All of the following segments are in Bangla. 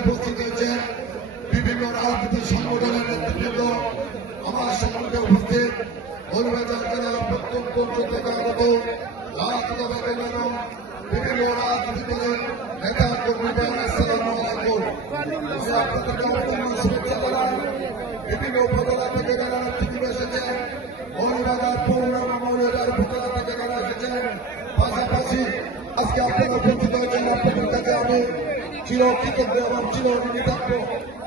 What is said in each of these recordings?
উপস্থিত হয়েছেন বিভিন্ন রাজনৈতিক সংগঠনের নেতৃবৃন্দ, আমার সম্মুখে উপস্থিত মৌলভীবাজার জেলার প্রত্যন্ত অঞ্চল থেকে আগত বিভিন্ন রাজনৈতিক দলের নেতা কর্মীদের আসসালামু আলাইকুম। শুভেচ্ছা জানাই। বিভিন্ন উপজেলা থেকে যারা নেতৃত্বে এসেছেন, মৌলভীবাজার পৌরসভা মৌলভীবাজার উপজেলা থেকে যারা এসেছেন, পাশাপাশি আজকে আপনারা উপস্থিত হয়েছেন, আপনাদের কাছে আমি চিরকৃতজ্ঞ এবং চিরঋণী থাকবো।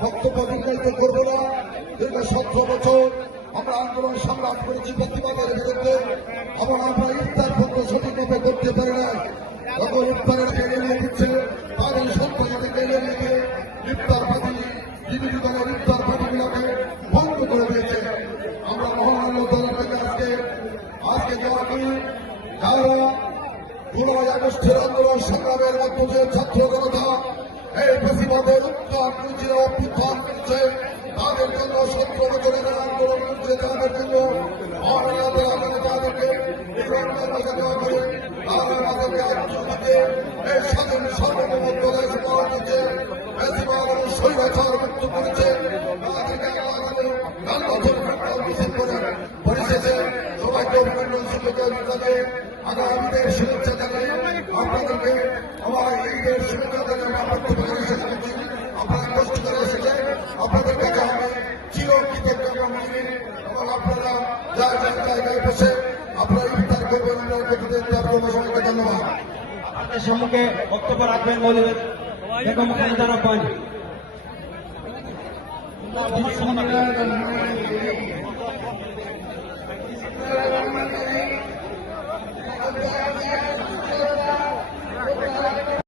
বক্তব্য দীর্ঘায়িত করব না। দীর্ঘ 17 বছর আমরা আন্দোলন সংগ্রাম করেছি প্রতিবাদের বিরুদ্ধে, এবং আমরা ইফতার পত্র সঠিকভাবে করতে পারি না। যখন ইফতারের কেড়ে নিয়ে দিচ্ছে, তাদের সন্ত্রাসীদের কেড়ে নিয়ে দিয়ে ইফতার পার্টি বিভিন্ন দলের ইফতার পার্টিগুলোকে বন্ধ করে দিয়েছে। আমরা মহামান্য দলের থেকে আজকে যাওয়া করি, যারা 15 আগস্টের আন্দোলন সংগ্রামের মধ্যে ছাত্র জনতা এই বেশিবাদের অভ্যুত্থান করছে, তাদের জন্য 17 বছরের আন্দোলন করছে, তাদের জন্য তাদেরকে দেওয়া করে তারা আমাদেরকে আত্মীয়তাকে এই স্বাধীন সার্বভৌমত্ব দেশ পাওয়া দিচ্ছে, বেশিবাদ এবং স্বৈরাচার মুক্ত করেছে, তাদেরকে আমাদের পরিশেষে সবাইকে অভিনন্দন শুভেচ্ছা জানিয়ে আগামীদের শুভেচ্ছা জানিয়ে আপনাদেরকে আমার ঈদের শুভেচ্ছা জানিয়ে আমার বক্তব্য শেষ করছি। আপনারা কষ্ট করে এসেছে, আপনাদের কাছে আমি চিরকৃতজ্ঞ এবং আপনারা যার যার জায়গায় বসে আপনারা ইফতার করবেন। সবাইকে ধন্যবাদ। আপনাদের সম্মুখে বক্তব্য রাখবেন মৌলভী বেগম খালেদা রব্বানী।